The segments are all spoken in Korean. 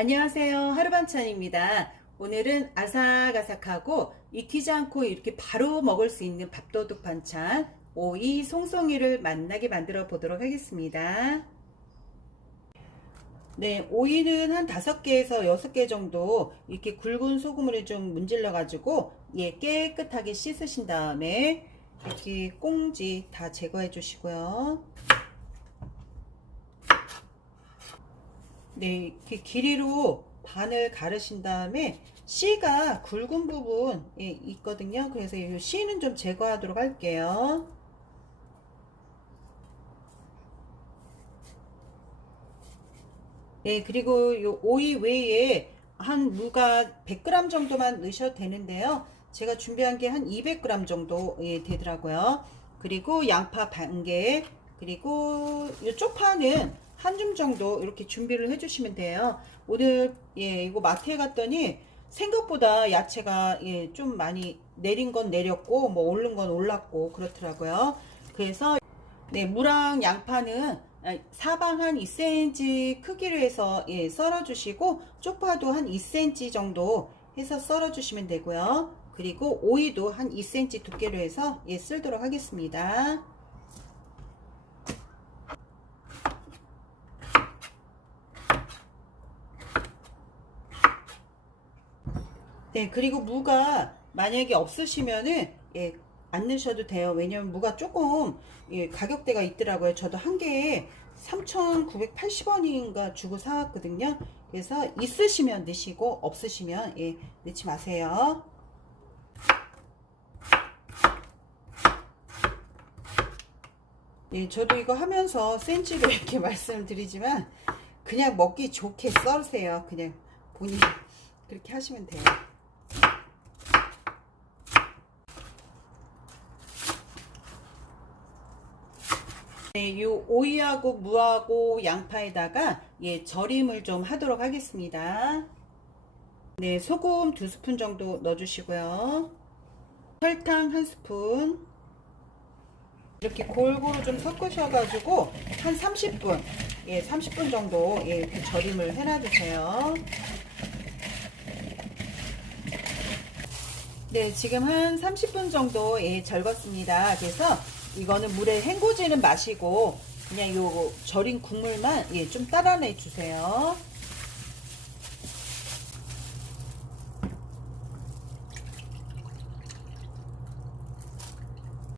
안녕하세요. 하루반찬입니다. 오늘은 아삭아삭하고 익히지 않고 이렇게 바로 먹을 수 있는 밥도둑 반찬 오이 송송이를 만나게 만들어 보도록 하겠습니다. 네, 오이는 한 5개에서 6개 정도 이렇게 굵은 소금을 좀 문질러 가지고 예, 깨끗하게 씻으신 다음에 이렇게 꽁지 다 제거해 주시고요. 네, 이렇게 길이로 반을 가르신 다음에 씨가 굵은 부분이 있거든요. 그래서 이 씨는 좀 제거하도록 할게요. 네, 그리고 이 오이 외에 한 무가 100g 정도만 넣으셔도 되는데요. 제가 준비한 게 한 200g 정도 예, 되더라고요. 그리고 양파 반 개, 그리고 이 쪽파는 한 줌 정도 이렇게 준비를 해주시면 돼요. 오늘 예 이거 마트에 갔더니 생각보다 야채가 예, 좀 많이 내린 건 내렸고 뭐 오른 건 올랐고 그렇더라고요. 그래서 네 무랑 양파는 아, 사방 한 2cm 크기로 해서 예, 썰어주시고 쪽파도 한 2cm 정도 해서 썰어주시면 되고요. 그리고 오이도 한 2cm 두께로 해서 예, 쓸도록 하겠습니다. 네, 그리고 무가 만약에 없으시면은 예, 안 넣으셔도 돼요. 왜냐면 무가 조금 예, 가격대가 있더라고요. 저도 한 개에 3,980원인가 주고 사왔거든요. 그래서 있으시면 넣으시고 없으시면 예, 넣지 마세요. 예, 저도 이거 하면서 센치로 이렇게 말씀드리지만 그냥 먹기 좋게 썰으세요. 그냥 본인 그렇게 하시면 돼요. 네, 요 오이하고 무하고 양파에다가 예, 절임을 좀 하도록 하겠습니다. 네, 소금 두 스푼 정도 넣어주시고요. 설탕 한 스푼. 이렇게 골고루 좀 섞으셔가지고 한 30분, 예, 30분 정도 예, 이렇게 절임을 해놔주세요. 네, 지금 한 30분 정도 예, 절었습니다. 그래서 이거는 물에 헹구지는 마시고 그냥 요 절인 국물만 예, 좀 따라내 주세요.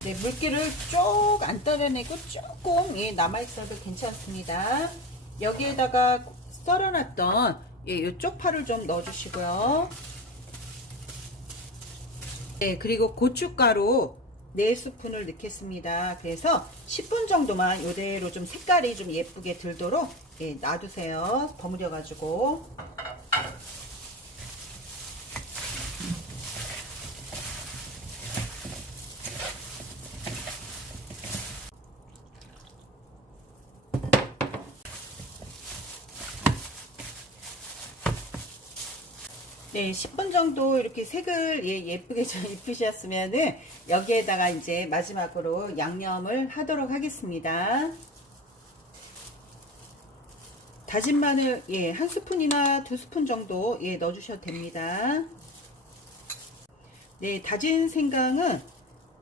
네, 물기를 쭉 안 따라내고 조금 예, 남아있어도 괜찮습니다. 여기에다가 썰어놨던 예, 이 쪽 파를 좀 넣어주시고요. 네, 그리고 고춧가루 4스푼을 넣겠습니다. 그래서 10분 정도만 이대로 좀 색깔이 좀 예쁘게 들도록 예, 놔두세요. 버무려 가지고. 네, 10분 정도 이렇게 색을 예, 예쁘게 좀 입히셨으면은 여기에다가 이제 마지막으로 양념을 하도록 하겠습니다. 다진 마늘 예, 한 스푼이나 두 스푼 정도 예, 넣어 주셔도 됩니다. 네, 다진 생강은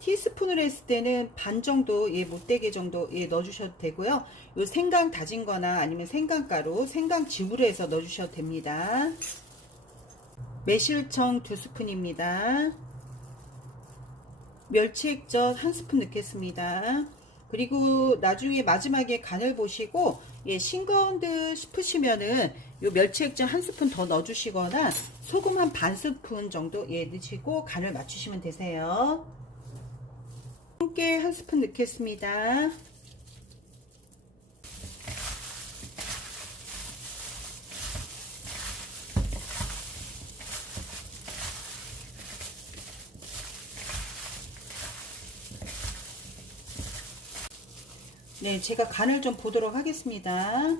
티스푼으로 했을 때는 반 정도 예, 못되게 정도 예, 넣어 주셔도 되고요. 요 생강 다진 거나 아니면 생강가루, 생강즙으로 해서 넣어 주셔도 됩니다. 매실청 두 스푼입니다. 멸치액젓 한 스푼 넣겠습니다. 그리고 나중에 마지막에 간을 보시고 예, 싱거운 듯 싶으시면은 요 멸치액젓 한 스푼 더 넣어주시거나 소금 한 반 스푼 정도 예, 넣으시고 간을 맞추시면 되세요. 함께 한 스푼 넣겠습니다. 네, 제가 간을 좀 보도록 하겠습니다.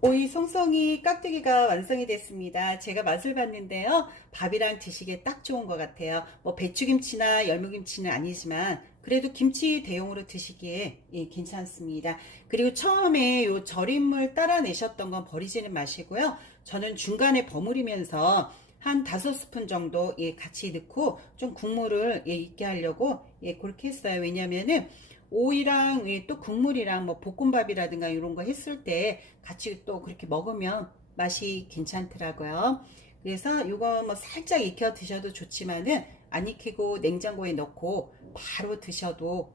오이 송송이 깍두기가 완성이 됐습니다. 제가 맛을 봤는데요. 밥이랑 드시기에 딱 좋은 것 같아요. 뭐 배추김치나 열무김치는 아니지만 그래도 김치 대용으로 드시기에 예, 괜찮습니다. 그리고 처음에 요 절임물 따라내셨던 건 버리지는 마시고요. 저는 중간에 버무리면서 한 다섯 스푼 정도 예, 같이 넣고 좀 국물을 예, 있게 하려고 예, 그렇게 했어요. 왜냐면은 오이랑 예, 또 국물이랑 뭐 볶음밥이라든가 이런 거 했을 때 같이 또 그렇게 먹으면 맛이 괜찮더라고요. 그래서 이거 뭐 살짝 익혀 드셔도 좋지만은 안 익히고 냉장고에 넣고 바로 드셔도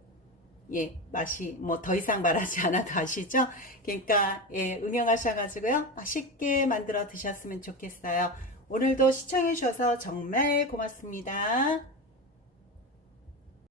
예 맛이 뭐 더 이상 말하지 않아도 아시죠? 그러니까 예 응용하셔 가지고요 맛있게 만들어 드셨으면 좋겠어요. 오늘도 시청해 주셔서 정말 고맙습니다.